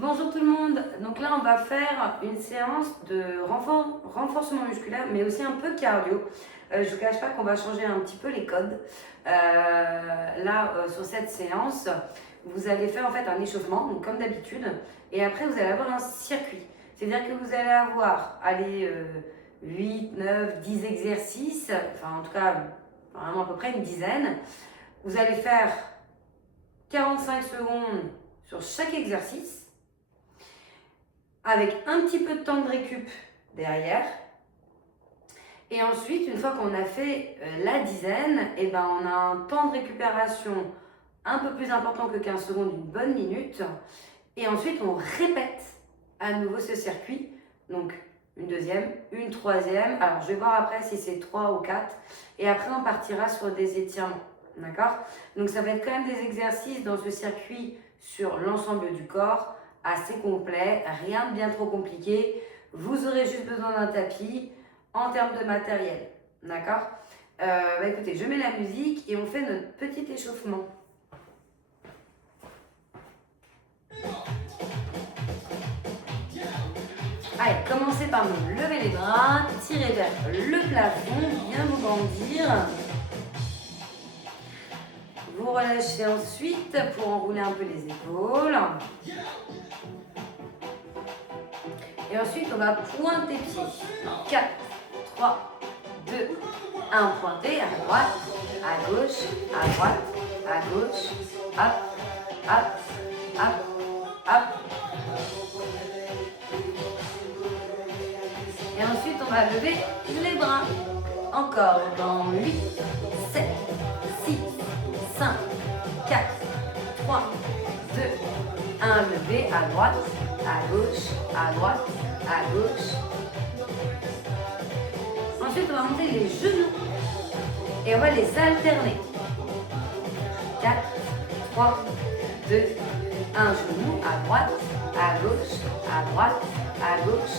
Bonjour tout le monde, donc là on va faire une séance de renforcement musculaire mais aussi un peu cardio. Je ne vous cache pas qu'on va changer un petit peu les codes. Sur cette séance, vous allez faire en fait un échauffement, donc comme d'habitude, et après vous allez avoir un circuit. C'est-à-dire que vous allez avoir 8, 9, 10 exercices, enfin en tout cas vraiment à peu près une dizaine. Vous allez faire 45 secondes sur chaque exercice, avec un petit peu de temps de récup derrière. Et ensuite, une fois qu'on a fait la dizaine, on a un temps de récupération un peu plus important que 15 secondes, une bonne minute. Et ensuite, on répète à nouveau ce circuit. Donc, une deuxième, une troisième. Alors, je vais voir après si c'est 3 ou 4. Et après, on partira sur des étirements. D'accord? Donc, ça va être quand même des exercices dans ce circuit sur l'ensemble du corps, assez complet, rien de bien trop compliqué. Vous aurez juste besoin d'un tapis en termes de matériel. D'accord? Écoutez, je mets la musique et on fait notre petit échauffement. Allez, commencez par me lever les bras, tirer vers le plafond, bien vous grandir. Vous relâchez ensuite pour enrouler un peu les épaules. Et ensuite, on va pointer pied. 4, 3, 2, 1. Pointer à droite, à gauche, à droite, à gauche. Hop, hop, hop, hop. Et ensuite, on va lever les bras. Encore dans 8, 7, 6, 5, 4, 3, 2, 1. Lever à droite, à gauche, à droite, à gauche. Ensuite, on va monter les genoux et on va les alterner. 4, 3, 2, 1. Genou à droite, à gauche, à droite, à gauche.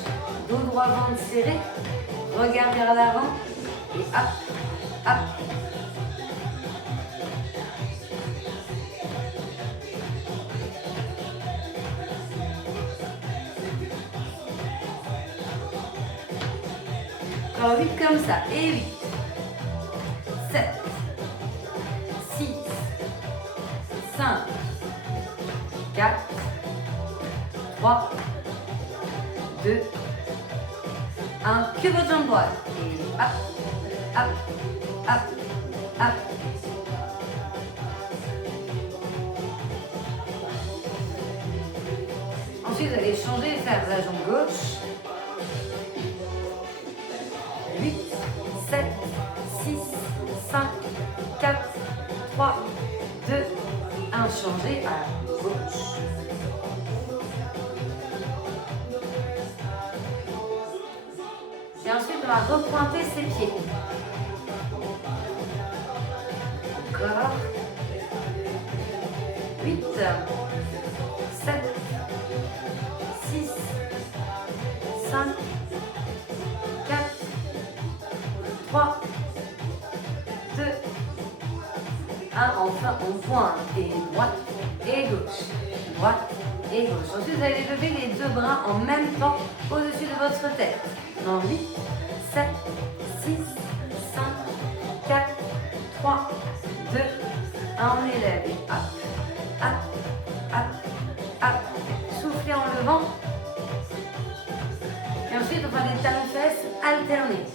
Dos droit, ventre serré. Regard vers l'avant et hop, hop. Encore 8 comme ça. Et 8, 7, 6, 5, 4, 3, 2, 1. Que votre jambe droite. Et hop, hop, hop, hop. Ensuite, vous allez changer et faire la jambe gauche. 8, 7, 6, 5, 4, 3, 2, 1. Changez à gauche. Et ensuite, on va repointer ses pieds. Encore. 8, 7, 6, 5, 4, 3, 2, 1. Enfin, on pointe. Et droite et gauche. Droite et gauche. Ensuite, vous allez lever les deux bras en même temps au-dessus de votre tête. Dans 8, 7, 6, 5, 4, 3, 2, 1. On élève. Et hop, hop, hop, hop. Soufflez en levant. Et ensuite, on va des talons-fesses alternés.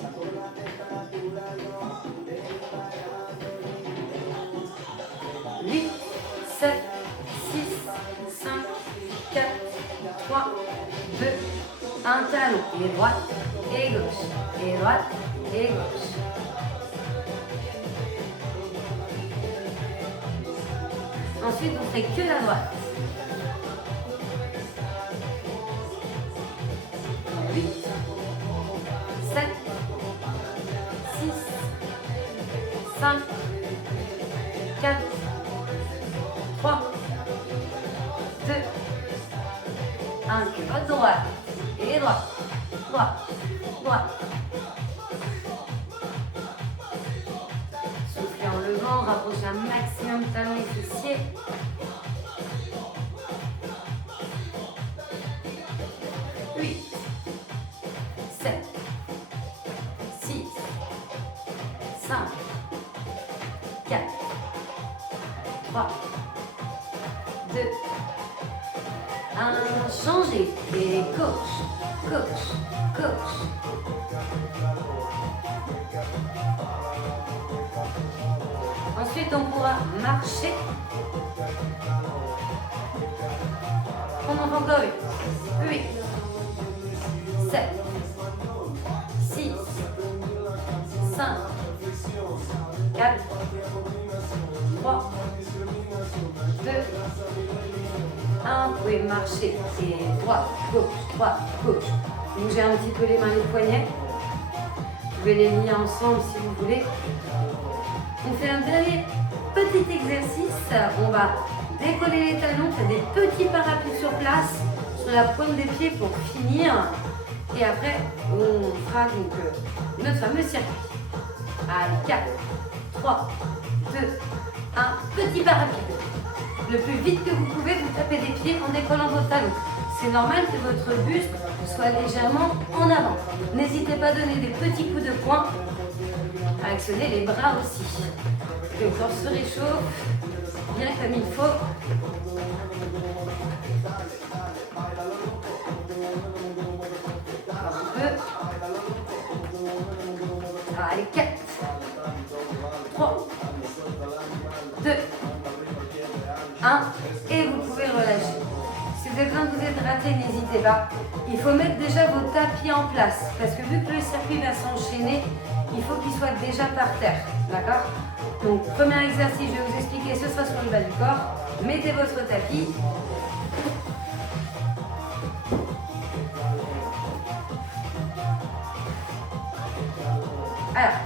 Un talon, et droite, et gauche, et droite, et gauche. Ensuite, on fait que la droite. 8, 7, 6, 5, 4, 3, 2, 1. Que votre droite. Et droite, droite, droite. Soufflez en levant, rapprochez un maximum talons et fessiers. 2, 1, changez. Et gauche, gauche, gauche. Ensuite, on pourra marcher. On en fait encore 8, 7, 6, 5, 4, 3, 2, 1. Vous pouvez marcher. Et droite, gauche. Bougez un petit peu les mains et les poignets. Vous pouvez les lier ensemble si vous voulez. On fait un dernier petit exercice. On va décoller les talons, faire des petits parapluies sur place, sur la pointe des pieds pour finir. Et après, on fera donc notre fameux circuit. Allez, 4, 3, 2, 1. Petit parapluie. Le plus vite que vous pouvez, vous tapez des pieds en décollant vos talons. C'est normal que votre buste soit légèrement en avant. N'hésitez pas à donner des petits coups de poing, à actionner les bras aussi. Le corps se réchauffe bien comme il faut. Un peu. Allez, 4, 3, 2, 1. Et vous pouvez relâcher. Si vous avez besoin de vous hydrater, n'hésitez pas. Il faut mettre déjà vos tapis en place. Parce que vu que le circuit va s'enchaîner, il faut qu'il soit déjà par terre. D'accord? Donc, premier exercice, je vais vous expliquer, ce sera sur le bas du corps. Mettez votre tapis. Alors,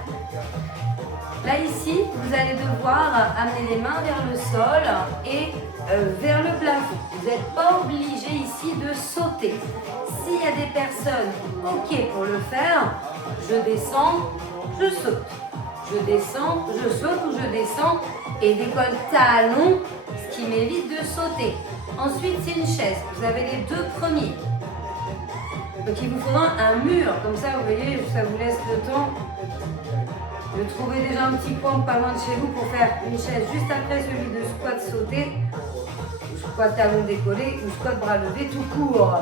là ici, vous allez devoir amener les mains vers le sol et vers le plafond. Vous n'êtes pas obligé ici de sauter. S'il y a des personnes OK pour le faire, je descends, je saute. Je descends, je saute ou je descends et décolle talon, ce qui m'évite de sauter. Ensuite, c'est une chaise. Vous avez les deux premiers. Donc, il vous faudra un mur. Comme ça, vous voyez, ça vous laisse le temps de trouver déjà un petit point pas loin de chez vous pour faire une chaise juste après celui de squat sauté, ou squat talon décollé, ou squat bras levé tout court.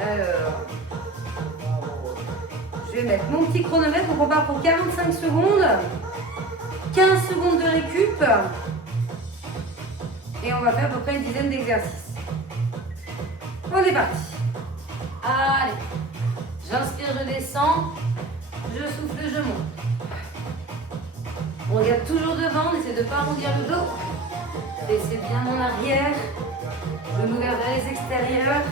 Alors, je vais mettre mon petit chronomètre, donc on part pour 45 secondes, 15 secondes de récup, et on va faire à peu près une dizaine d'exercices. On est parti. Allez, j'inspire, je descends, je souffle, je monte. On regarde toujours devant, on essaie de ne pas arrondir le dos. Laissez bien mon arrière, je m'ouvre vers les extérieurs.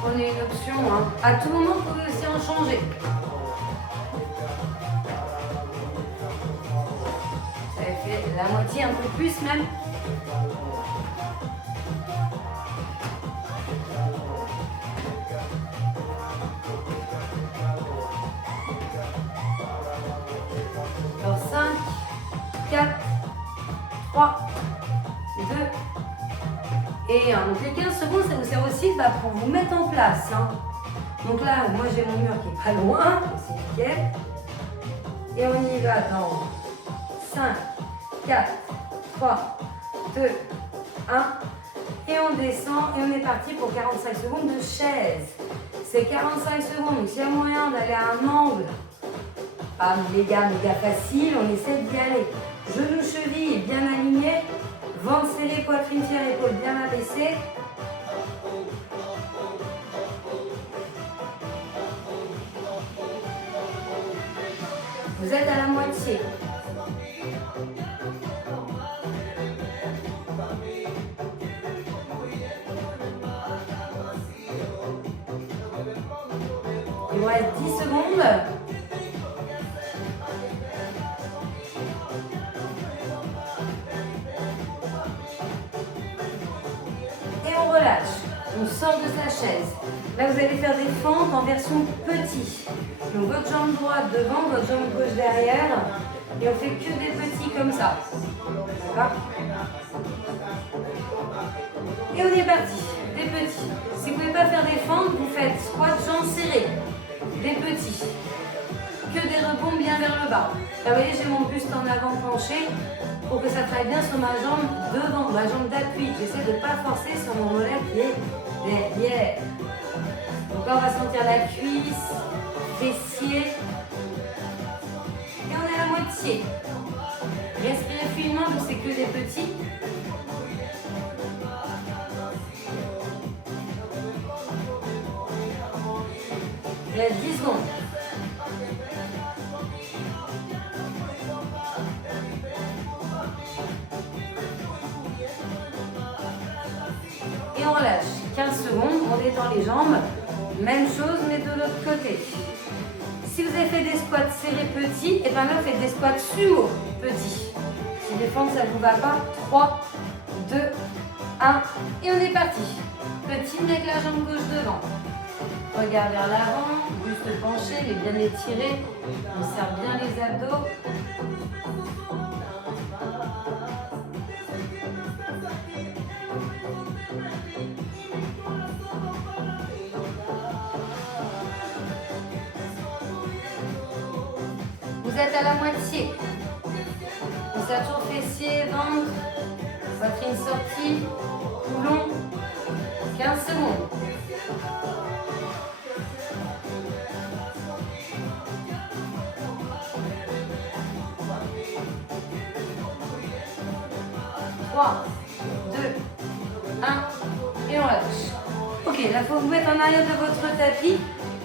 Prenez une option, hein. À tout moment, vous pouvez aussi en changer. Vous avez fait la moitié, un peu plus même. Alors 5, 4, 3, 2, et 1. Donc les 15 secondes, ça vous sert aussi pour vous mettre en place. Hein. Donc là, moi j'ai mon mur qui est pas loin, c'est nickel. Et on y va dans 5, 4, 3, 2, 1. Et on descend et on est parti pour 45 secondes de chaise. C'est 45 secondes, donc s'il y a moyen d'aller à un angle, pas méga facile, on essaie d'y aller. Genoux, chevilles bien alignés, ventre serré, poitrine fière, épaules bien abaissées. Vous êtes à la moitié. Il vous reste 10 secondes. Et on relâche. On sort de sa chaise. Là, vous allez faire des fentes en version petit. Donc, votre jambe droite devant, votre jambe gauche derrière. Et on fait que des petits comme ça. D'accord? Et on est parti. Des petits. Si vous ne pouvez pas faire des fentes, vous faites squat, jambes serrées. Des petits. Que des rebonds bien vers le bas. Là, vous voyez, j'ai mon buste en avant penché. pour que ça travaille bien sur ma jambe devant, ma jambe d'appui. J'essaie de ne pas forcer sur mon mollet qui est derrière. Donc là, on va sentir la cuisse, fessier. Et on est à la moitié. Respirez fluidement, donc c'est que des petits. Il reste 10 secondes. Et on relâche. 15 secondes, on détend les jambes. Même chose, mais de l'autre côté. Si vous avez fait des squats serrés petits, et bien là, faites des squats sumo petits. Si les fentes, ça ne vous va pas, 3, 2, 1, et on est parti. Petit avec la jambe gauche devant. Regard vers l'avant, buste penché, mais bien étiré. On serre bien les abdos. Vous êtes à la moitié. Ossature fessier, ventre, poitrine sortie, long. 15 secondes. Trois, 2, 1 et on lâche. Ok, là il faut vous mettre en arrière de votre tapis.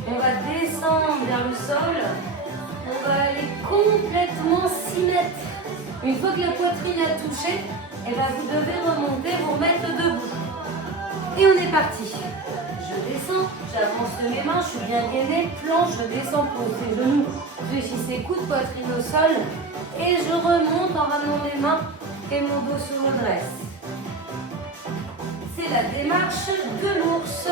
On va descendre vers le sol. On va aller complètement s'y mettre. Une fois que la poitrine a touché, et ben vous devez remonter, vous remettre debout. Et on est parti. Je descends, j'avance mes mains, je suis bien gainée, planche, je descends pour les genoux. Je suis coudes, poitrine au sol. Et je remonte en ramenant mes mains et mon dos se redresse. C'est la démarche de l'ours.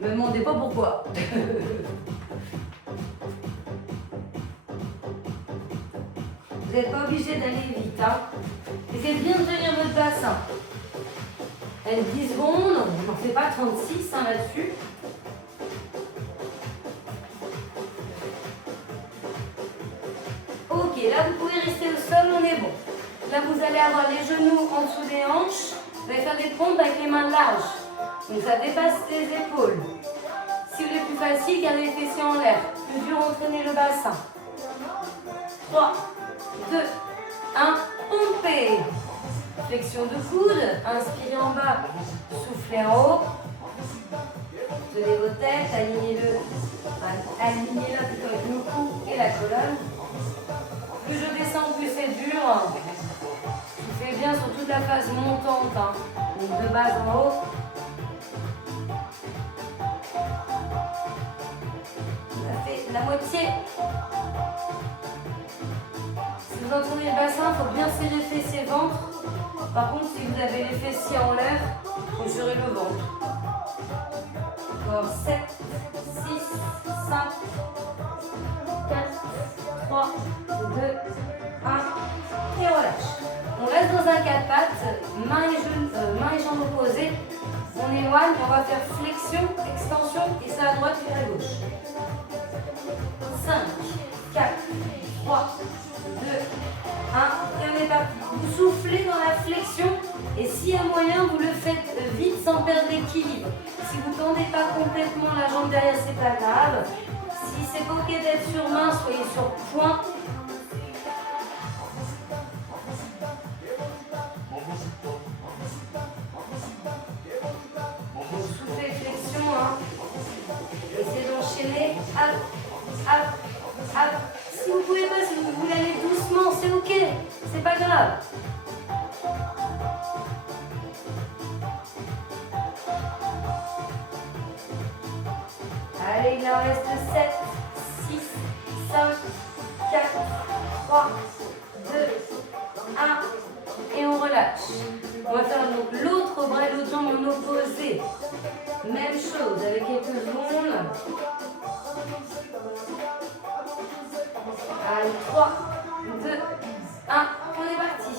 Me demandez pas pourquoi. Vous n'êtes pas obligé d'aller vite. Hein. Essayez de bien tenir votre bassin. 10 secondes, on n'en fait pas 36 hein, là-dessus. Ok, là vous pouvez rester au sol, on est bon. Là vous allez avoir les genoux en dessous des hanches. Vous allez faire des pompes avec les mains larges. Donc ça dépasse les épaules. Si vous voulez plus facile, gardez les fessiers en l'air. Plus dur, entraînez le bassin. 3, 2, 1, pompez. Flexion de coude, inspirez en bas, soufflez en haut. Tenez vos têtes, alignez-la plutôt avec le cou et la colonne. Plus je descends, plus c'est dur. Soufflez bien sur toute la phase montante. Hein. Donc de base en haut. Ça fait la moitié. Si vous entendez le bassin, il faut bien serrer fessiers ventre. Par contre, si vous avez les fessiers en l'air, il faut serrer le ventre. Encore 7, 6, 5, 4, 3, 2, 1. Et on relâche. On reste dans un 4 pattes, mains et jambes opposées. On éloigne, on va faire flexion, extension, et c'est à droite et à gauche. 5, 4, 3, 2, 1, et on est parti. Vous soufflez dans la flexion, et s'il y a moyen, vous le faites vite sans perdre l'équilibre. Si vous ne tendez pas complètement la jambe derrière, c'est pas grave. Si c'est ok d'être sur main, soyez sur point. Soufflez flexion, hein. Essayez d'enchaîner. Hop, hop, hop. Si vous ne pouvez pas, si vous voulez aller doucement, c'est ok. C'est pas grave. Allez, il en reste 7, 6, 5, 4, 3, 2, 1. Et on relâche. On va faire donc l'autre bras et l'autre jambe en opposé. Même chose avec quelques secondes. Allez, 3, 2, 1. On est parti.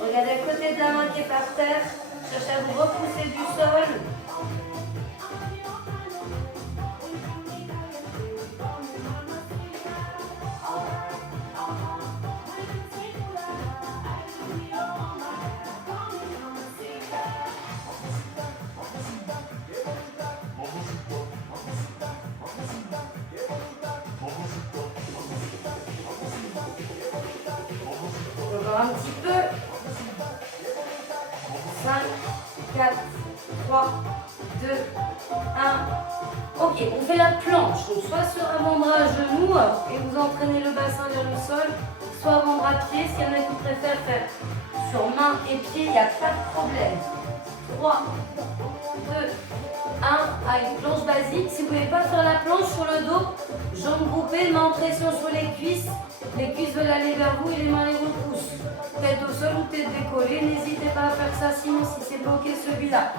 Regardez à côté de la main qui est par terre. Encore un petit peu. 5, 4, 3, 2, 1. Ok, on fait la planche. Donc soit sur avant-bras, genou, et vous entraînez le bassin vers le sol, soit avant-bras, pied. S'il y en a qui préfèrent faire sur main et pied, il n'y a pas de problème. 3, 2, 1. À une planche basique. Si vous ne pouvez pas faire la planche sur le dos, jambes groupées, main en pression sur les cuisses. Les cuisses veulent aller vers vous et les mains les repoussent. Tête au sol ou tête décollée, n'hésitez pas à faire ça, sinon si c'est bloqué celui-là.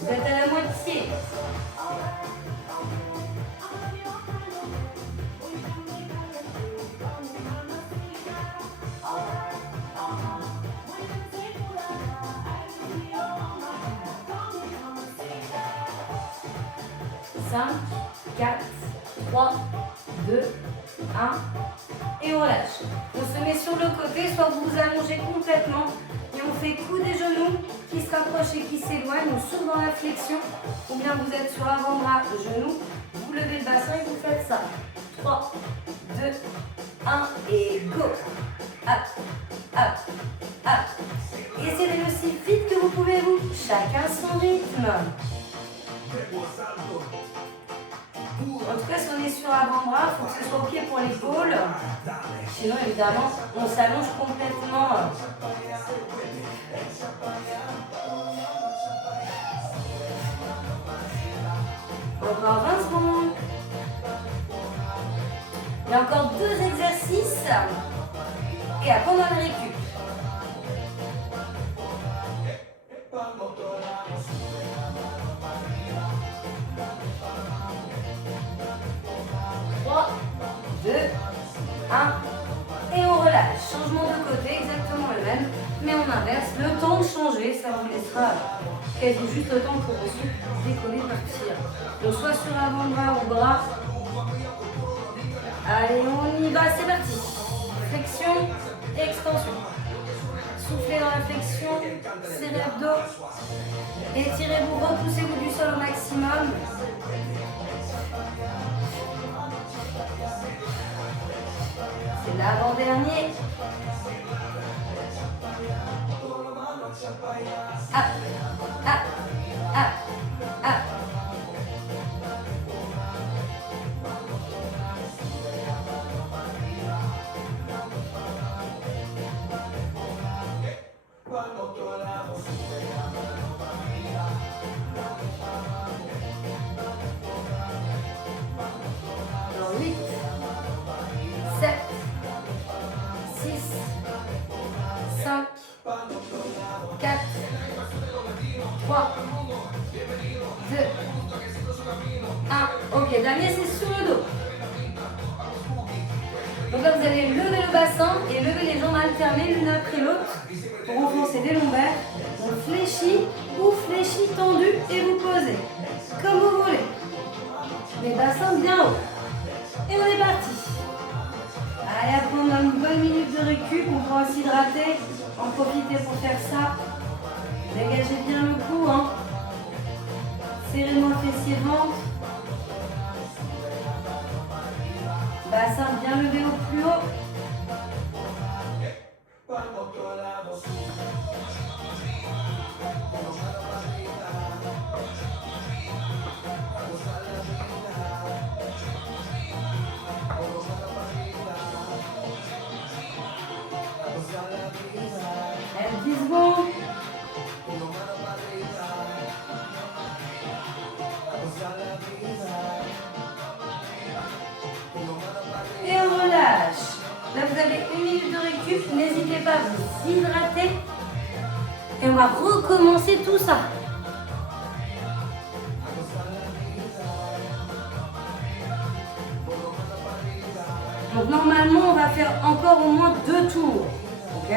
Vous êtes à la moitié. Cinq, 4, 3, 2, 1 et on lâche. On se met sur le côté, soit vous vous allongez complètement et on fait coup des genoux qui se rapprochent et qui s'éloignent, on s'ouvre dans la flexion, ou bien vous êtes sur avant-bras, genou, vous levez le bassin et vous faites ça. 3, 2, 1 et go. Up, up, up. Essayez d'aller aussi vite que vous pouvez vous, chacun son rythme. En tout cas, si on est sur avant-bras, il faut que ce soit ok pour l'épaule. Sinon, évidemment, on s'allonge complètement. Encore 20 secondes. Il y a encore 2 exercices. Et après, on a le récup. Et on relâche. Changement de côté, exactement le même, mais on inverse. Le temps de changer, ça vous laissera quasi juste le temps pour ensuite décoller, partir. Donc soit sur avant-bras ou bras. Allez, on y va, c'est parti. Flexion et extension. Soufflez dans la flexion, serrez l'abdos. Étirez-vous, repoussez-vous du sol au maximum. C'est l'avant-dernier. Up, up, up, up. Dans 8, 7, 6, 5, 4, 3, 2, 1. Ok, dernier c'est sur le dos. Donc là vous allez lever le bassin et lever les jambes alternées l'une après l'autre pour renforcer les lombaires. On fléchit ou fléchit tendu et vous posez comme vous voulez. Les bassins bien hauts. Et on est parti. Allez, après on a une bonne minute de récup, on pourra s'hydrater, en profiter pour faire ça. Dégagez bien le cou, hein. Serrez-moi fessier ventre. Bassin bien levé au plus haut. Allez, 10 secondes. Et on relâche. Là, vous avez une minute de récup. N'hésitez pas à vous hydrater. Et on va recommencer tout ça. Donc, normalement, on va faire encore au moins 2 tours. Ok ?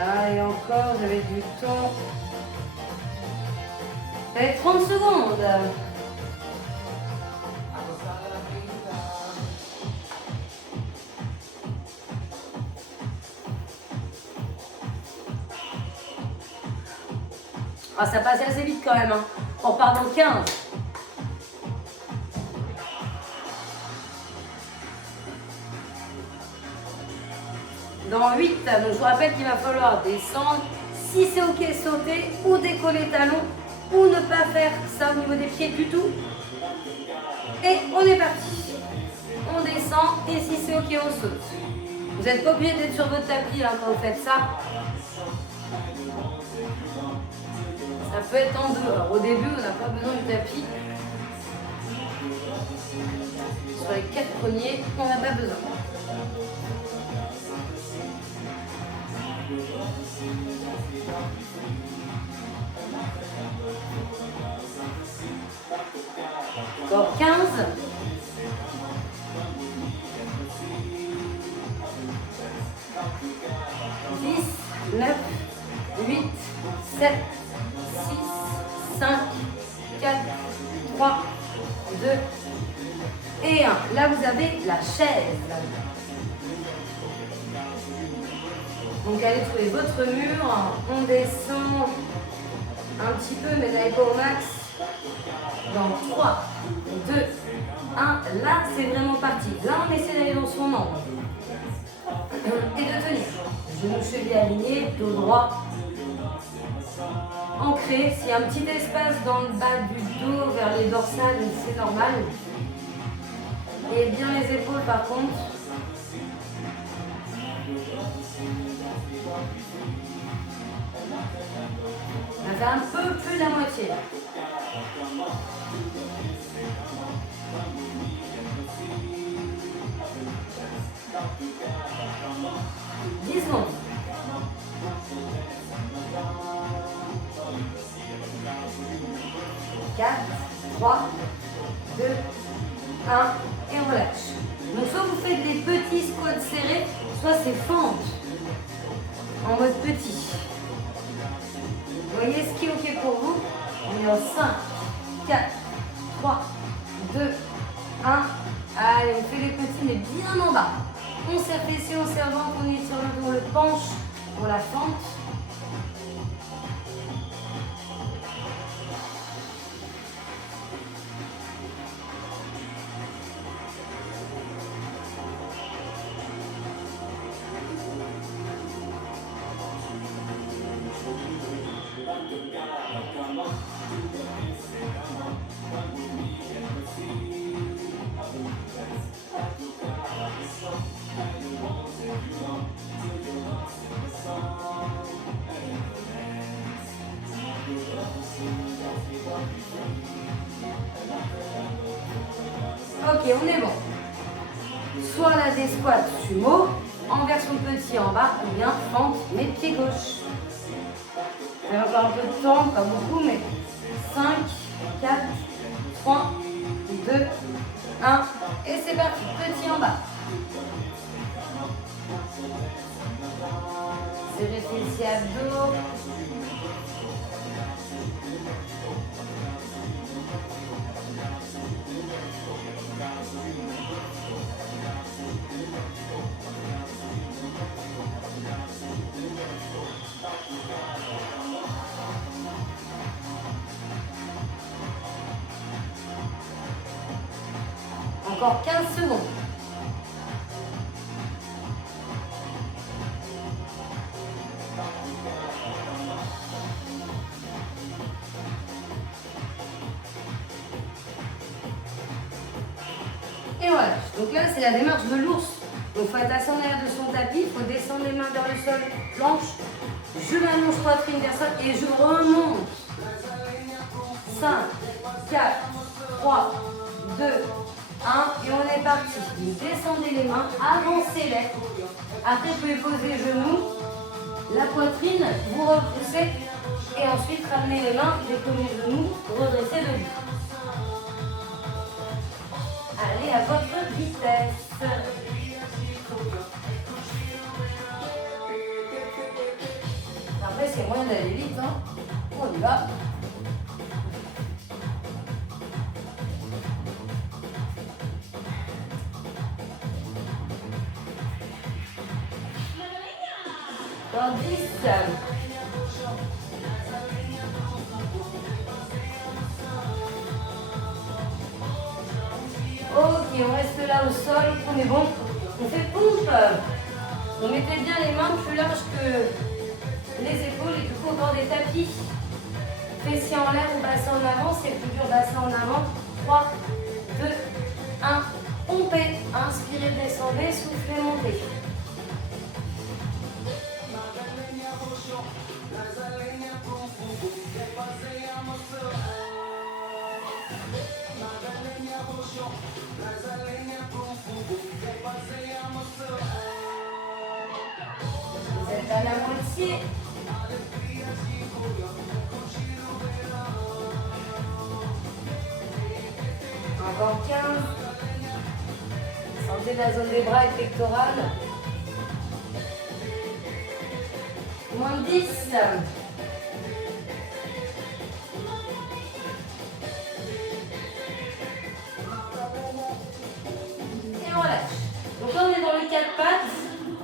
Allez, encore, vous avez du temps. Vous avez 30 secondes. Ah, ça passe assez vite quand même. Hein. On repart dans 15. Dans 8, donc je vous rappelle qu'il va falloir descendre. Si c'est ok, sauter ou décoller talon ou ne pas faire ça au niveau des pieds du tout. Et on est parti. On descend et si c'est ok, on saute. Vous n'êtes pas obligé d'être sur votre tapis hein, quand vous faites ça. Ça peut être en deux. Alors, au début, on n'a pas besoin du tapis. Sur les 4 premiers, on n'a pas besoin. Encore 15. 10, 9, 8, 7, 6, 5, 4, 3, 2 et 1. Là, vous avez la chaise. Donc, allez trouver votre mur. On descend un petit peu, mais n'allez pas au max. Dans 3, 2, 1. Là, c'est vraiment parti. Là, on essaie d'aller dans son angle. Et de tenir. Genoux chevilles alignés, dos droit. Ancré. S'il y a un petit espace dans le bas du dos vers les dorsales, c'est normal. Et bien les épaules par contre. On a fait un peu plus de la moitié. 10 secondes. 4, 3, 2, 1 et on relâche. Donc soit vous faites des petits squats serrés, soit c'est fente en mode petit. Vous voyez ce qui est ok pour vous. On est en 5, 4, 3, 2, 1. Allez, on fait les petits mais bien en bas. On serre fessiers, on serre ventre, on est sur le dos, le penche pour la fente. Ok, on est bon. Soit là des squats sumo, en version petit en bas, ou bien fente, mais pied gauche. J'ai encore un peu de temps, pas beaucoup, mais 5, 4, 3, 2, 1. Et c'est parti, petit en bas. Serrez fessiers abdos. Encore 15 secondes. Et voilà. Donc là, c'est la démarche de l'ours. Donc il faut être assis en arrière de son tapis, il faut descendre les mains vers le sol, planche. Je m'allonge poitrine vers ça et je remonte. 5, 4, 3, 2, 1 et on est parti. Vous descendez les mains, avancez-les. Après, vous pouvez poser les genoux, la poitrine, vous repoussez et ensuite ramenez les mains, décollez les genoux, redressez le dos. Allez à votre vitesse. Après, c'est moyen d'aller vite. Hein. On y va. Dans 10, là au sol, on est bon. On fait pompe. On mettez bien les mains plus larges que les épaules et du coup au bord des tapis. Fessiers en l'air ou bassin en avant, c'est plus dur, bassin en avant. 3, 2, 1, pompez. Inspirez, descendez, soufflez, montez. Vous êtes à la moitié. Encore 15. Sentez la zone des bras et pectorales. Moins de 10. Et on relâche. Donc là on est dans les 4 pattes.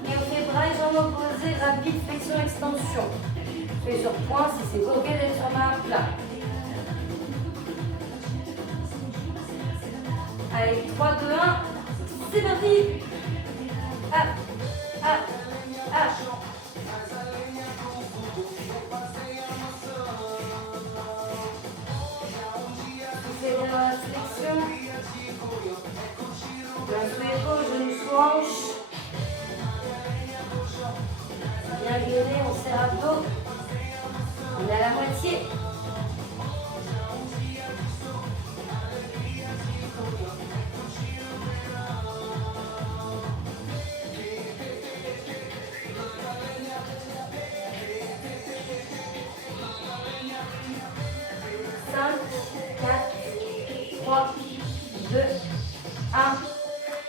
Et on fait bras et jambes opposés, rapide flexion, extension. Je fais sur point si c'est ok d'être sur ma plat. Allez, 3, 2, 1, c'est parti. Hop, hop, hop. Soufflez bien dans la flexion. Main sous l'épaule, genou sous hanche. Bien gainé, on serre abdos. On est à la moitié.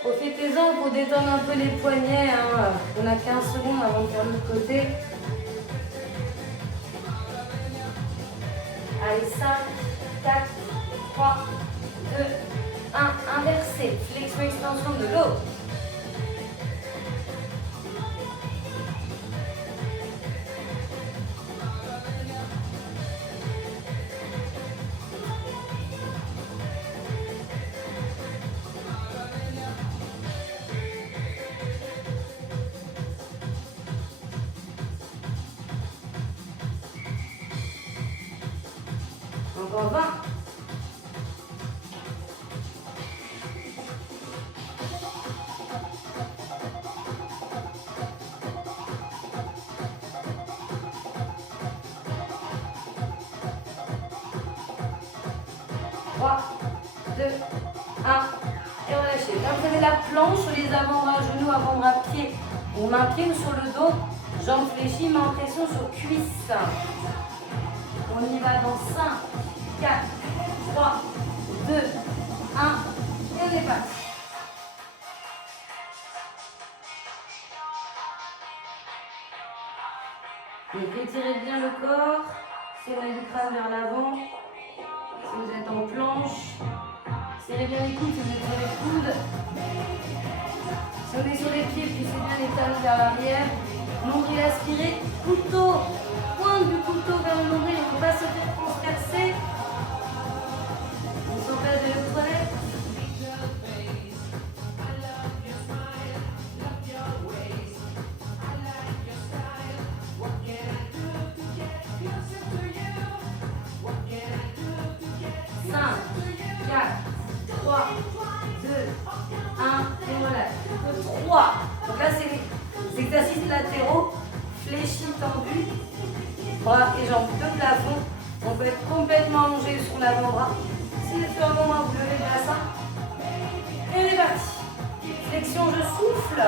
Profitez-en pour détendre un peu les poignets. Hein. On a 15 secondes avant de faire l'autre côté. Allez, 5, 4, 3, 2, 1. Inversé. Flexion, extension de l'eau. Encore 20. Trois, 2, 1. Et relâchez. Là, vous avez la planche sur les avant-bras, genoux, avant-bras, pieds. Ou main-pied ou sur le dos. Jambes fléchies, main en pression sur cuisse. On y va dans 5, 4, 3, 2, 1. Et on est parti. Donc étirez bien le corps. Serrez du crâne vers l'avant. Si vous êtes en planche, serrez bien les coudes si vous êtes sur les coudes. Si on est sur les pieds, plissez bien les talons vers l'arrière. Nombril aspiré, couteau, pointe du couteau vers le nombril, il ne faut pas se faire transpercer. On s'empêche de les toilettes. Donc là, c'est les exercices latéraux, fléchis, tendus, bras et jambes de plafond. On peut être complètement allongé sur l'avant-bras. Si vous faites un moment, vous levez le bassin. Et on est parti. Flexion, je souffle.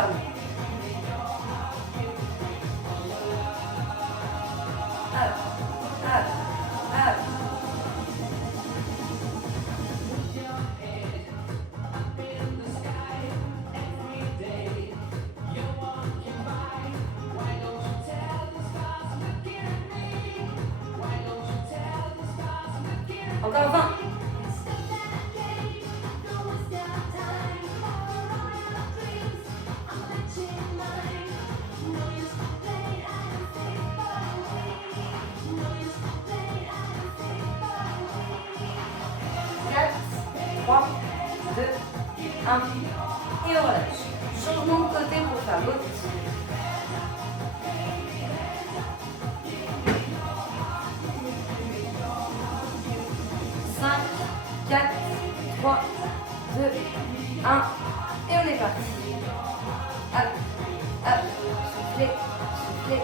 Hop, hop, hop. Encore 20. Quatre, 3, 2, 1. Et on relâche. Changement de côté pour faire l'autre. 5, 4, 3, 2, 1. Et on est parti. Hop, hop, soufflez, soufflez.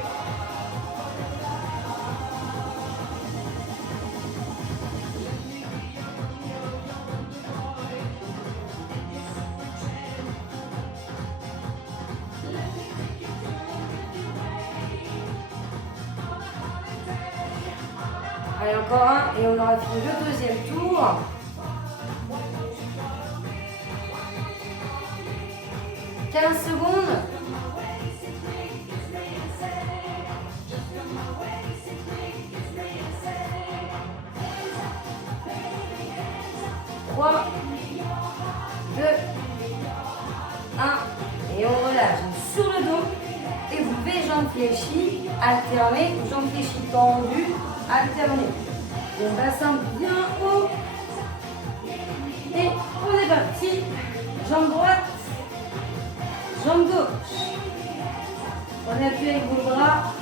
Allez, encore un et on aura fini le deuxième tour. « 15 secondes. « 3, 2, 1. Et on relâche sur le dos. Et vous levez jambes fléchies, alternez, jambes fléchies tendues, alternez. Le bassin bien haut. Et on est parti. Jambe droite, jambe gauche. On appuie avec vos bras.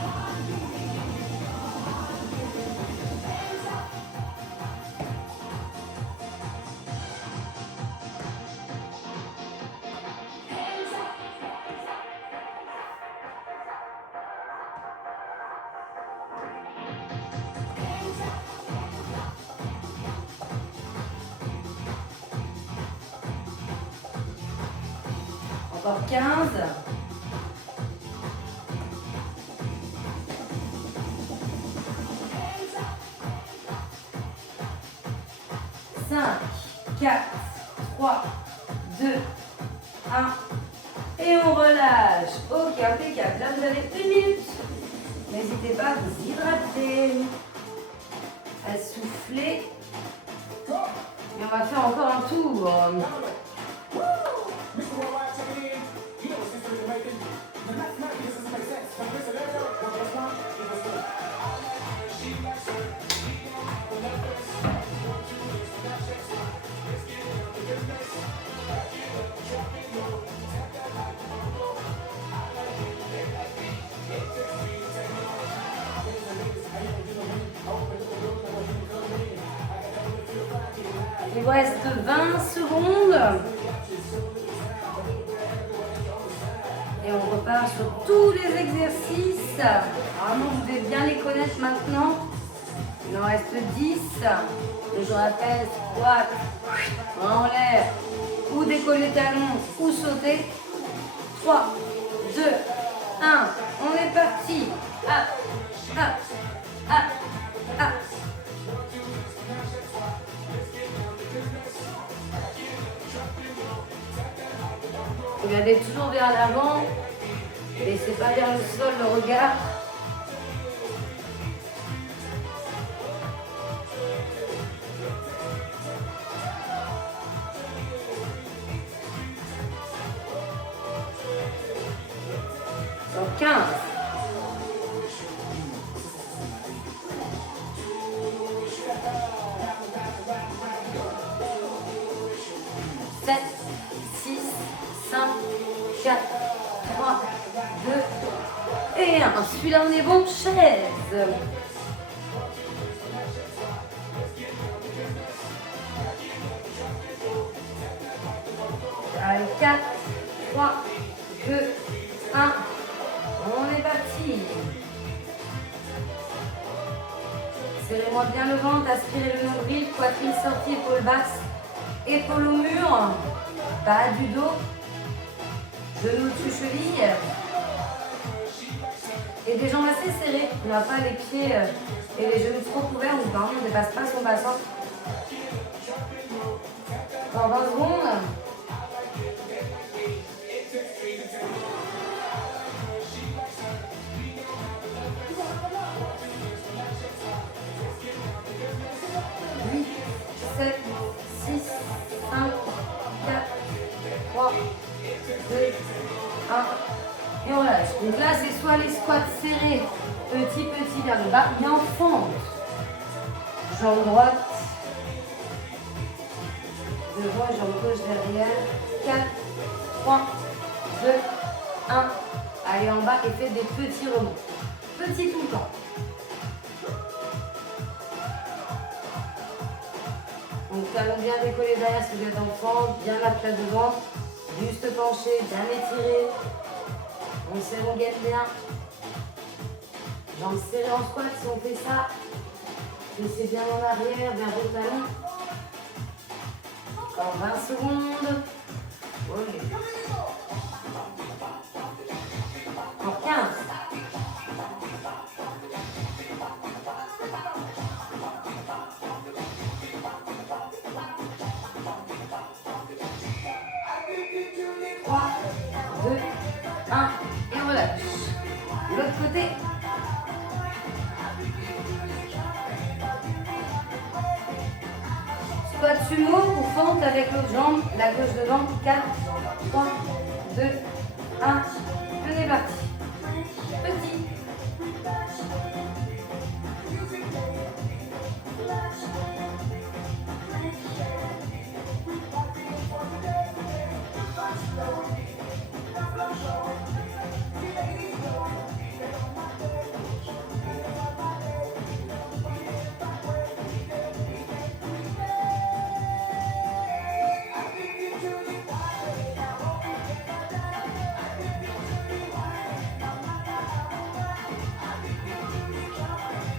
Encore 15. 5, 4, 3, 2, 1. Et on relâche. Ok, impeccable. Là, vous avez 1 minute. N'hésitez pas à vous hydrater, à souffler. Et on va faire encore un tour. Il vous reste 20 secondes. Et on repart sur tous les exercices. Vraiment, vous devez bien les connaître maintenant. Il en reste 10. Et je rappelle, squat, en l'air, ou décoller talons, ou sauter. 3, 2, 1. On est parti. Hop, hop, hop, hop. Regardez toujours vers l'avant. Laissez pas vers le sol le regard. Dans 15. 7, 6, 5, 4, 3, 2 et 1. Celui-là, on est bon. Chaise. Allez, 4, 3, 2, 1. On est parti. Serrez-moi bien le ventre, aspirez le nombril, poitrine sortie, épaule basse, épaule au mur, bas du dos, genoux dessus cheville. Et des jambes assez serrées. On n'a pas les pieds et les genoux trop couverts, donc vraiment on ne dépasse pas son bassin. Dans 20 secondes. Et on relâche. Donc là, c'est soit les squats serrés, petit vers le bas, et en fente. Jambe droite, devant, jambe gauche derrière. 4, 3, 2, 1. Allez en bas et faites des petits rebonds. Petit tout le temps. Donc talons bien décollés derrière si vous êtes enfant, bien la plat devant, buste penché, bien étiré. On s'élonguette bien. Jambes serrées en squat si on fait ça. Laissez bien en arrière, bien vos talons. Encore 20 secondes. Oui. Encore 15. Et on relâche. L'autre côté. Squat sumo ou fente avec l'autre jambe, la gauche devant. 4, 3, 2, 1. On est parti. Petit.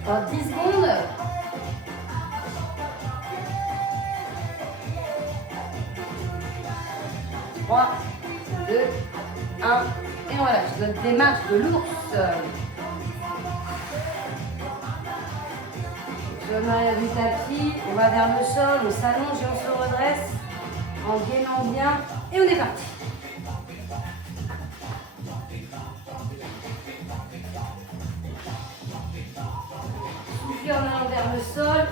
Dans 10 secondes. Trois, 2, 1. Et on relâche. Notre démarche de l'ours. Sur l'arrière du tapis, on va vers le sol, on s'allonge et on se redresse en gainant bien. Et on est parti. Soufflez en allant vers le sol.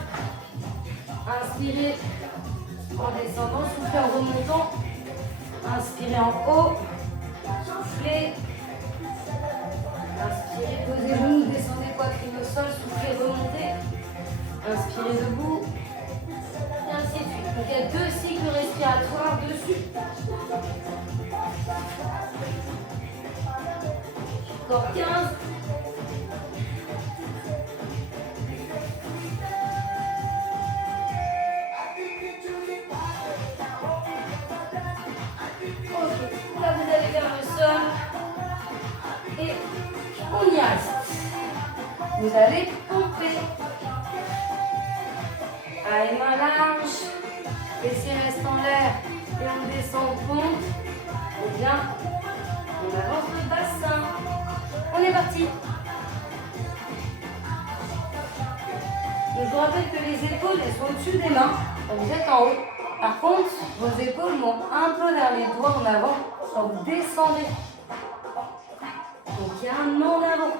Inspirez en descendant, soufflez en remontant. Inspirez en haut. Soufflez. Inspirez, posez genoux, descendez poitrine au sol, soufflez, remontez. Inspirez debout. Et ainsi de suite. Donc il y a 2 cycles respiratoires dessus. Encore 15. Ok, là vous allez vers le sol. Et on y reste. Vous allez pomper. Allez, main large. Fessiers restent en l'air. Et on descend au pompe. Ou bien, on avance le bassin. On est parti. Donc, je vous rappelle que les épaules, elles sont au-dessus des mains. Donc, vous êtes en haut. Par contre, vos épaules montent un peu vers les doigts en avant. Quand vous descendez. Donc, il y a un en avant.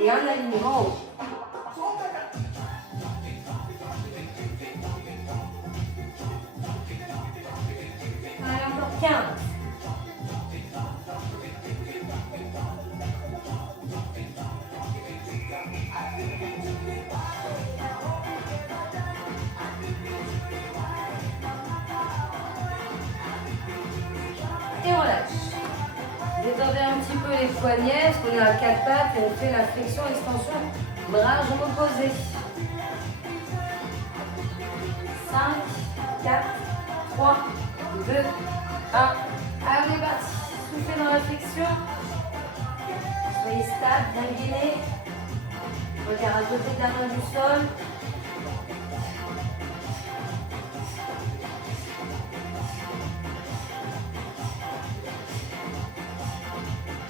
Et un alignement en haut. Allez, encore 15. Et on lâche. Détendez un petit peu les poignets, parce qu'on est à 4 pattes et on fait la flexion, extension, bras jambes opposés. 5, 4, 3, 2, 1. Allez, on est parti. Soufflez dans la flexion. Soyez stable, bien gainé. Regard à côté de la main du sol.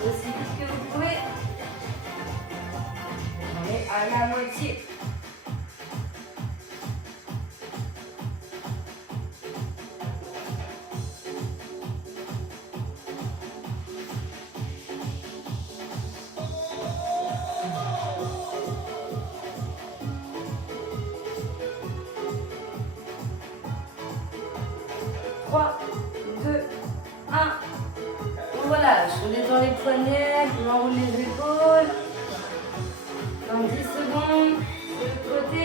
Aussi vite que vous pouvez. On est à la moitié. On détend les poignets, on enroule les épaules. Dans 10 secondes, de l'autre côté.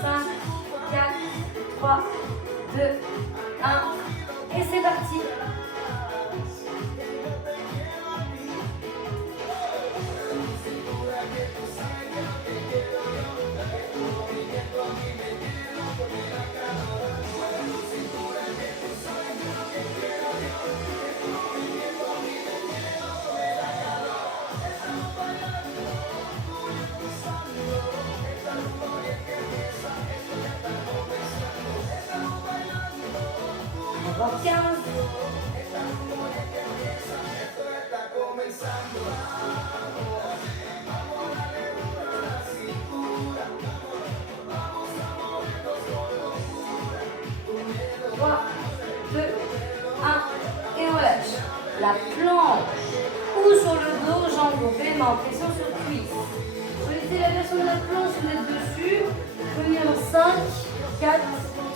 5, 4, 3, 2, étirement, pression sur cuisse. Sollicitez la version de la planche, vous êtes dessus. Venir dans 5, 4,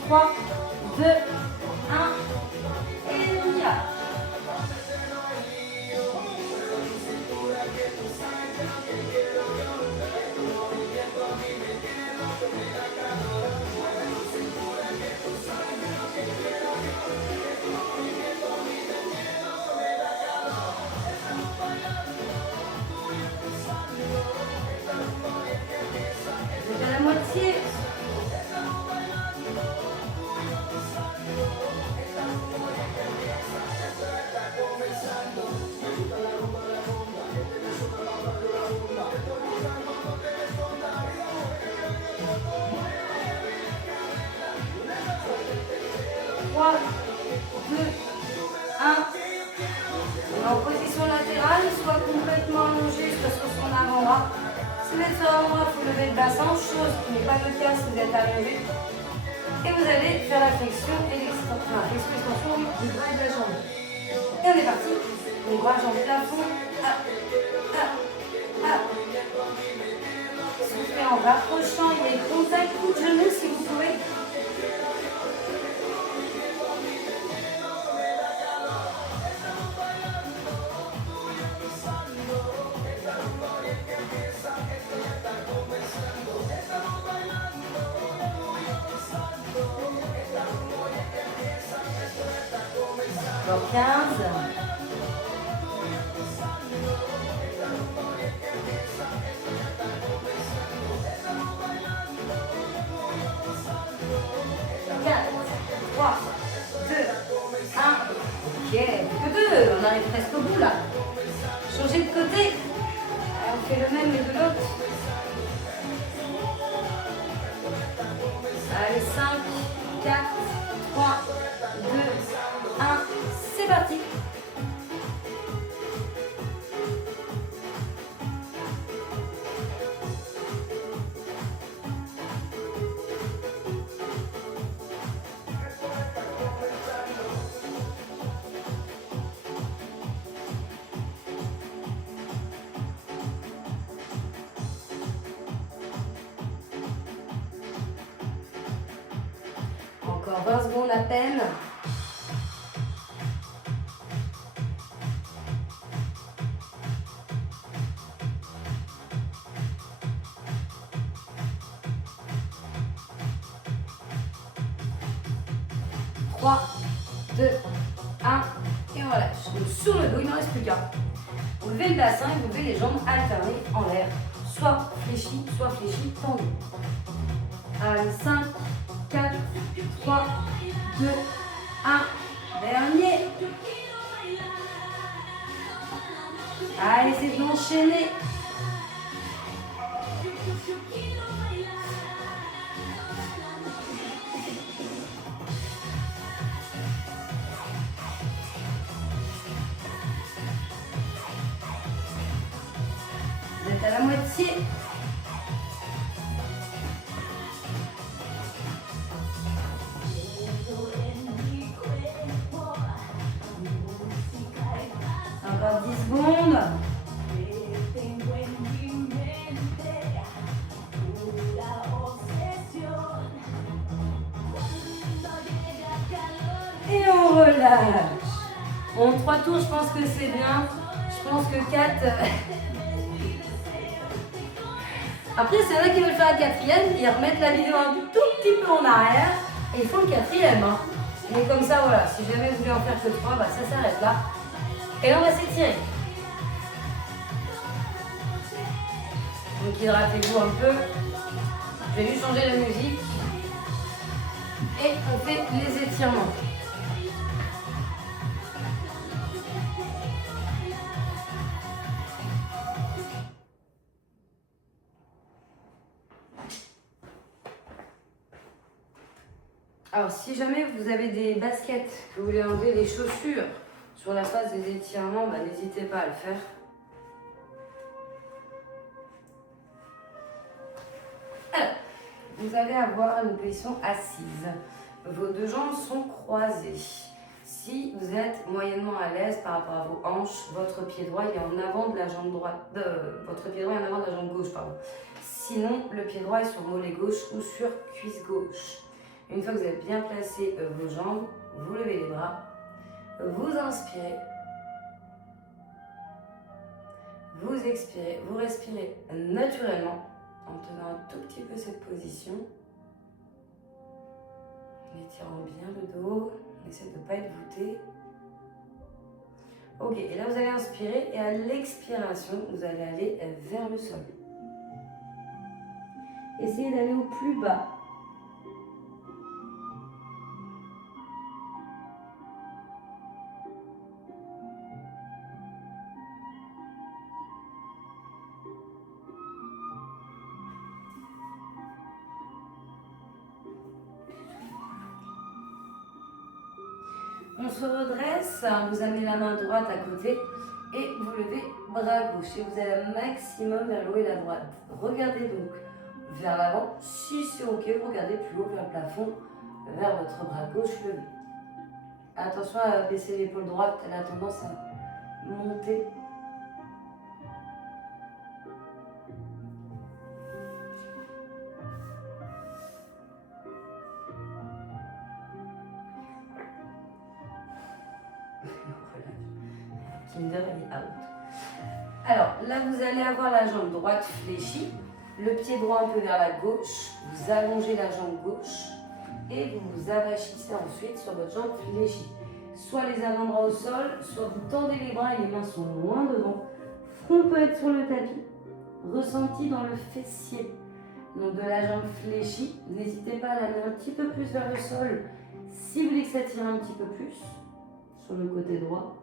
3, 2, 1. Et on y va. Vous êtes à la moitié. Trois, deux, un. En position latérale, soit complètement allongé, soit sur son avant-bras. Si vous êtes sur l'avant-bras, il faut lever le bassin, chose qui n'est pas le cas si vous êtes allongé. Et vous allez faire la flexion et l'extension du bras et de la jambe. Et on est parti. Donc bras, jambe, plafond. Hop, hop, hop. Soufflez en rapprochant, il y a le contact coup de genou si vous pouvez. Encore 15. 4, 3, 2, 1. Ok, que 2. On arrive presque au bout là. Changez de côté. On fait le même mais de l'autre. Allez, 5, 4, 3, 2, 1. C'est parti. Encore 20 secondes à peine. Trois, 2, 1. Et on relâche. Donc sur le dos, il ne reste plus qu'un. Vous levez le bassin et vous levez les jambes alternées en l'air. Soit fléchies, tendues. Allez, 5, 4, 3, 2, 1. Dernier. Allez, c'est d'enchaîner. Vous êtes à la moitié. Encore 10 secondes. Et on relâche. Bon, 3 tours, je pense que c'est bien. Je pense que 4... Après, c'est là qui veulent faire la 4e, ils remettent la vidéo un tout petit peu en arrière et ils font le 4e. Hein. Mais comme ça, voilà, si jamais vous voulez en faire que 3, bah, ça s'arrête là. Et là, on va s'étirer. Donc, hydratez-vous un peu. Je vais juste changer la musique. Et on fait les étirements. Alors, si jamais vous avez des baskets, que vous voulez enlever les chaussures sur la phase des étirements, bah, n'hésitez pas à le faire. Alors, vous allez avoir une position assise. Vos deux jambes sont croisées. Si vous êtes moyennement à l'aise par rapport à vos hanches, votre pied droit est en avant de la jambe droite, votre pied droit est en avant de la jambe gauche, pardon. Sinon, le pied droit est sur mollet gauche ou sur cuisse gauche. Une fois que vous avez bien placé vos jambes, vous levez les bras, vous inspirez, vous expirez, vous respirez naturellement en tenant un tout petit peu cette position, en étirant bien le dos, on essaie de ne pas être voûté. Ok, et là vous allez inspirer et à l'expiration, vous allez aller vers le sol. Essayez d'aller au plus bas. On se redresse, vous amenez la main droite à côté et vous levez bras gauche et vous allez un maximum vers le haut et la droite. Regardez donc vers l'avant, si c'est ok, regardez plus haut vers le plafond, vers votre bras gauche levé. Attention à baisser l'épaule droite, elle a tendance à monter. Kinder est out. Alors là, vous allez avoir la jambe droite fléchie, le pied droit un peu vers la gauche, vous allongez la jambe gauche et vous vous avachissez ensuite sur votre jambe fléchie. Soit les avant-bras au sol, soit vous tendez les bras et les mains sont loin devant. Front peut être sur le tapis, ressenti dans le fessier. Donc de la jambe fléchie, n'hésitez pas à l'amener un petit peu plus vers le sol. Si vous voulez que ça tire un petit peu plus, sur le côté droit.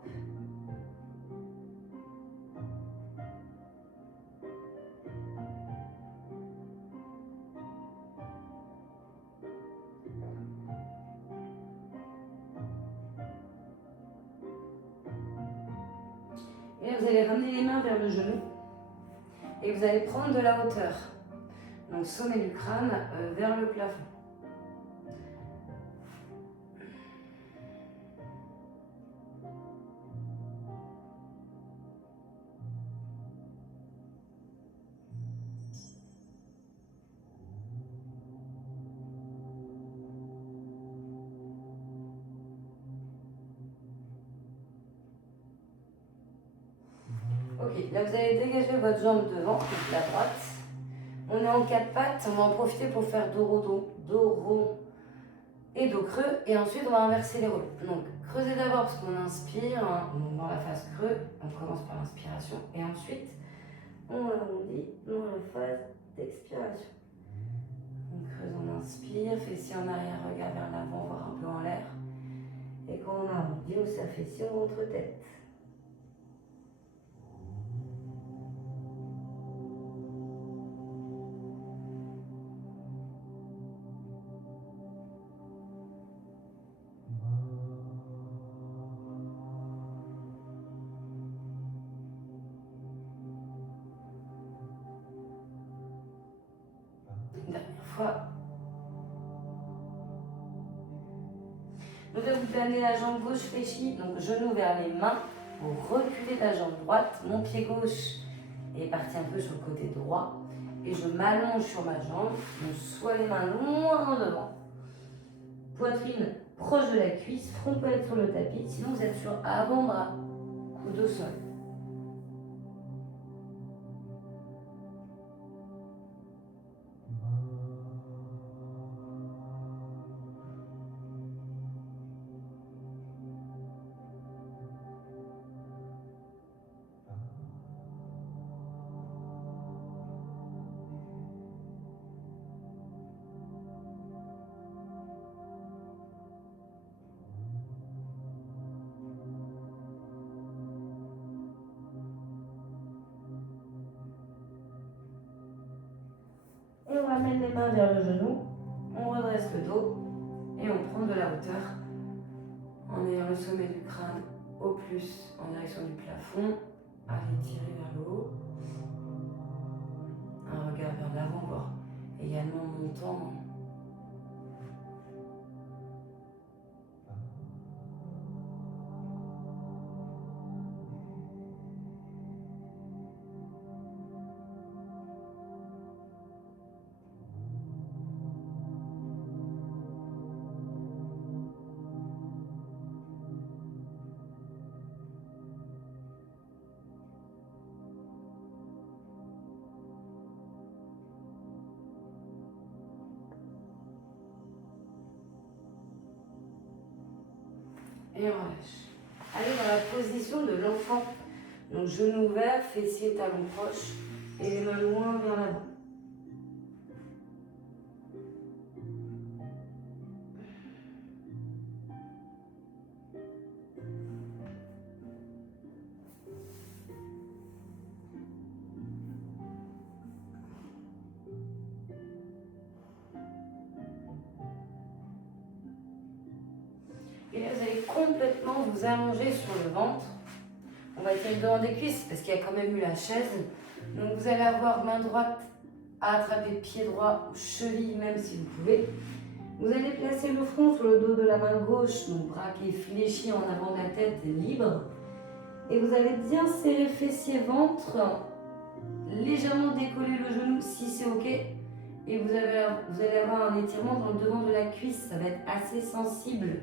Et là, vous allez ramener les mains vers le genou et vous allez prendre de la hauteur. Donc sommet du crâne vers le plafond. Ok, là vous allez dégager votre jambe devant, donc la droite. On est en quatre pattes, on va en profiter pour faire dos rond et dos creux. Et ensuite on va inverser les rôles. Donc creusez d'abord parce qu'on inspire, hein, donc dans la phase creux, on commence par l'inspiration. Et ensuite on arrondit dans la phase d'expiration. On creuse, on inspire, fessier en arrière, regard vers l'avant, voire un peu en l'air. Et quand on arrondit, on s'affaissit, on rentre tête. Dernière fois. Donc là, vous amenez la jambe gauche fléchie, donc genou vers les mains. Vous reculez la jambe droite. Mon pied gauche est parti un peu sur le côté droit. Et je m'allonge sur ma jambe. Donc soit les mains loin devant. Poitrine proche de la cuisse. Front peut être sur le tapis. Sinon, vous êtes sur avant-bras. Coude au sol. Et on ramène les mains vers le genou, on redresse le dos et on prend de la hauteur en ayant le sommet du crâne au plus en direction du plafond. Allez tirer vers le haut. Un regard vers l'avant, voire également montant. Et on relâche. Allez dans la position de l'enfant. Donc genoux ouverts, fessiers, talons proches et les mains loin vers l'avant. Et là, vous allez complètement vous allonger sur le ventre. On va étirer le devant des cuisses parce qu'il y a quand même eu la chaise. Donc vous allez avoir main droite à attraper pied droit ou cheville même si vous pouvez. Vous allez placer le front sur le dos de la main gauche, donc bras qui est fléchi en avant de la tête et libre. Et vous allez bien serrer fessier ventre, légèrement décoller le genou si c'est ok. Et vous allez avoir un étirement dans le devant de la cuisse, ça va être assez sensible.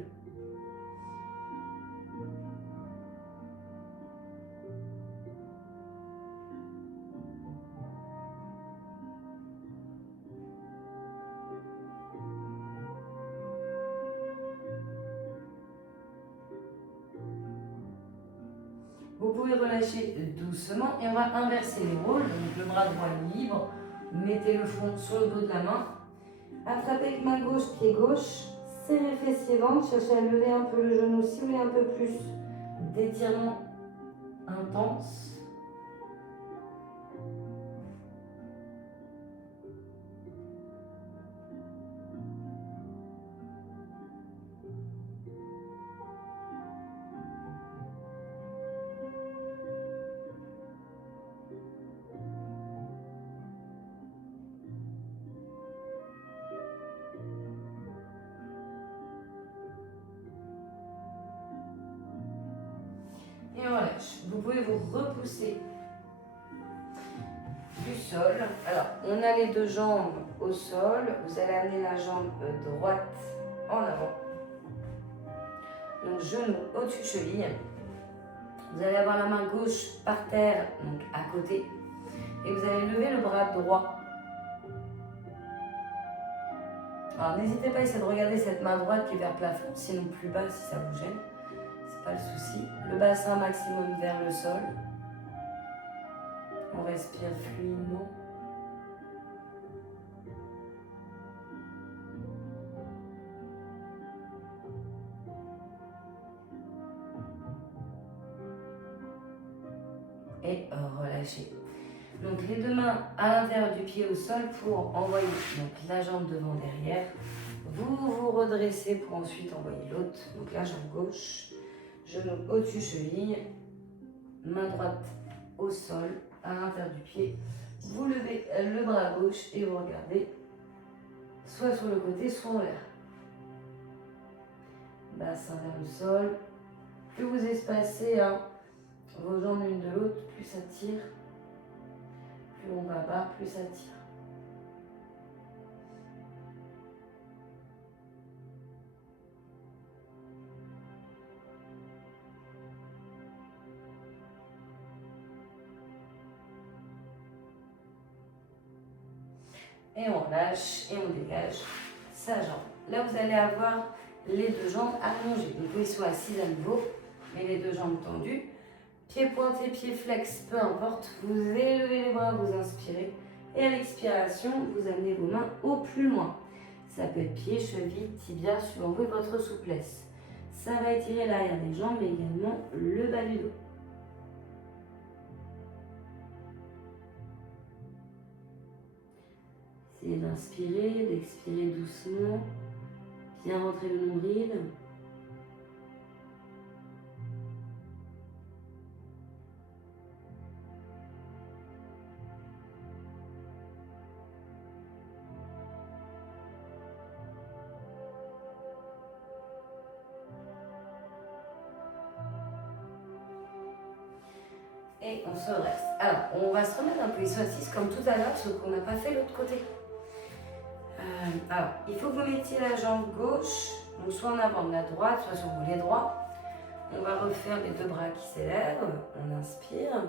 Vous pouvez relâcher doucement et on va inverser les rôles. Donc le bras droit est libre, mettez le front sur le dos de la main. Attrapez avec main gauche, pied gauche, serrez fessier ventre, cherchez à lever un peu le genou, simulez un peu plus d'étirement intense. Et on relâche. Vous pouvez vous repousser du sol. Alors, on a les deux jambes au sol. Vous allez amener la jambe droite en avant. Donc, genou au-dessus cheville. Vous allez avoir la main gauche par terre, donc à côté. Et vous allez lever le bras droit. Alors, n'hésitez pas à essayer de regarder cette main droite qui est vers le plafond, sinon plus bas si ça vous gêne. C'est pas le souci. Le bassin maximum vers le sol. On respire fluidement. Et relâchez. Donc les deux mains à l'intérieur du pied au sol pour envoyer donc, la jambe devant derrière. Vous vous redressez pour ensuite envoyer l'autre. Donc la jambe gauche, genou au-dessus cheville, main droite au sol, à l'intérieur du pied. Vous levez le bras gauche et vous regardez soit sur le côté, soit en l'air. Bassin vers le sol. Plus vous espacez vos jambes l'une de l'autre, plus ça tire. Plus on va bas, plus ça tire. Et on lâche et on dégage sa jambe. Là, vous allez avoir les deux jambes allongées. Donc, vous soyez assis à nouveau, mais les deux jambes tendues. Pieds pointés, pieds flex, peu importe. Vous élevez les bras, vous inspirez. Et à l'expiration, vous amenez vos mains au plus loin. Ça peut être pieds, chevilles, tibia, suivant vous et votre souplesse. Ça va étirer l'arrière des jambes, mais également le bas du dos. Essayez d'inspirer, d'expirer doucement. Bien rentrer le nombril. Et on se redresse. Alors, on va se remettre en position assise comme tout à l'heure, sauf qu'on n'a pas fait l'autre côté. Alors, il faut que vous mettiez la jambe gauche, donc soit en avant de la droite, soit sur le volet droit. On va refaire les deux bras qui s'élèvent. On inspire.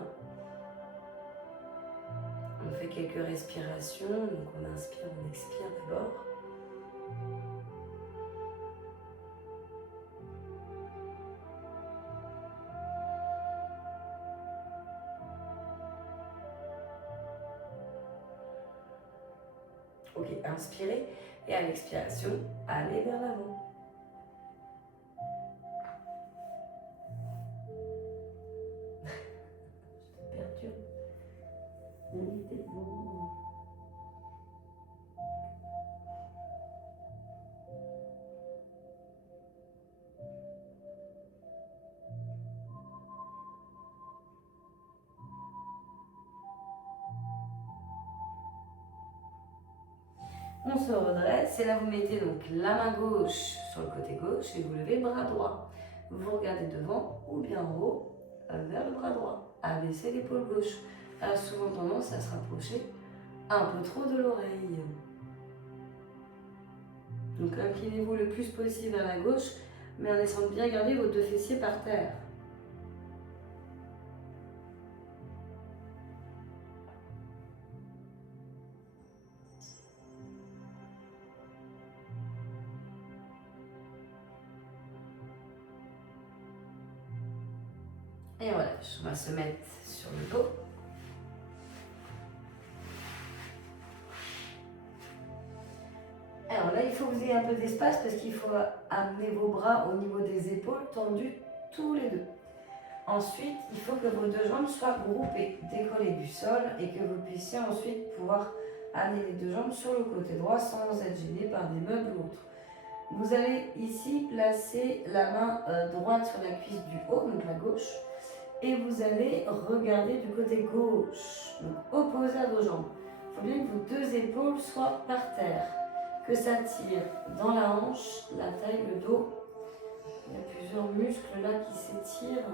On fait quelques respirations. Donc on inspire, on expire d'abord. Ok, inspirez. Et à l'expiration, allez vers l'avant. Je te perturbe. Oui, t'es bon. On se redresse et là vous mettez donc la main gauche sur le côté gauche et vous levez le bras droit. Vous regardez devant ou bien en haut vers le bras droit. Abaissez l'épaule gauche. Elle a souvent tendance à se rapprocher un peu trop de l'oreille. Donc inclinez-vous le plus possible vers la gauche, mais en essayant de bien garder vos deux fessiers par terre. Et voilà, on va se mettre sur le dos. Alors là, il faut que vous ayez un peu d'espace parce qu'il faut amener vos bras au niveau des épaules tendus tous les deux. Ensuite, il faut que vos deux jambes soient groupées, décollées du sol et que vous puissiez ensuite pouvoir amener les deux jambes sur le côté droit sans être gêné par des meubles ou autres. Vous allez ici placer la main droite sur la cuisse du haut, donc la gauche, et vous allez regarder du côté gauche, donc opposé à vos jambes. Il faut bien que vos deux épaules soient par terre, que ça tire dans la hanche, la taille, le dos. Il y a plusieurs muscles là qui s'étirent.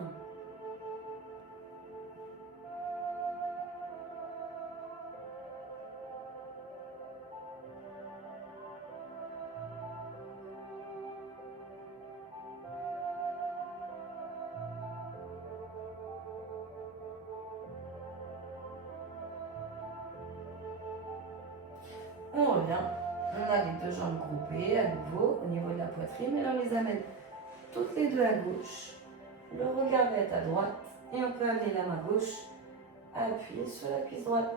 On revient, on a les deux jambes groupées à nouveau au niveau de la poitrine et on les amène toutes les deux à gauche. Le regard va être à droite et on peut amener la main gauche à appuyer sur la cuisse droite.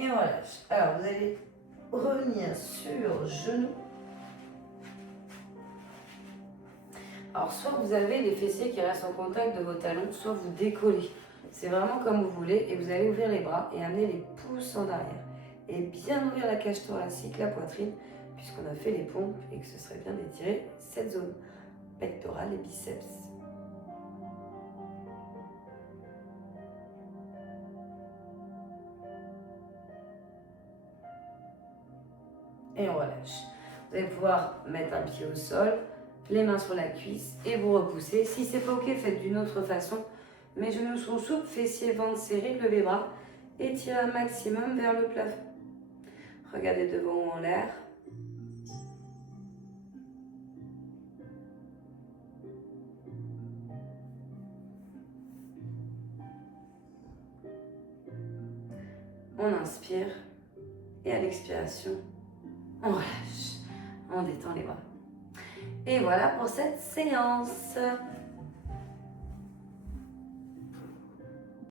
Et on relâche. Alors vous allez revenir sur genou. Alors soit vous avez les fessiers qui restent en contact de vos talons, soit vous décollez. C'est vraiment comme vous voulez et vous allez ouvrir les bras et amener les pouces en arrière. Et bien ouvrir la cage thoracique, la poitrine, puisqu'on a fait les pompes et que ce serait bien d'étirer cette zone pectorale et biceps. Et on relâche. Vous allez pouvoir mettre un pied au sol, les mains sur la cuisse et vous repoussez. Si c'est pas ok, faites d'une autre façon. Mes genoux sont souples, fessiers, ventre serré, levez bras et tirez un maximum vers le plafond. Regardez devant ou en l'air. On inspire et à l'expiration, on relâche. On détend les bras. Et voilà pour cette séance.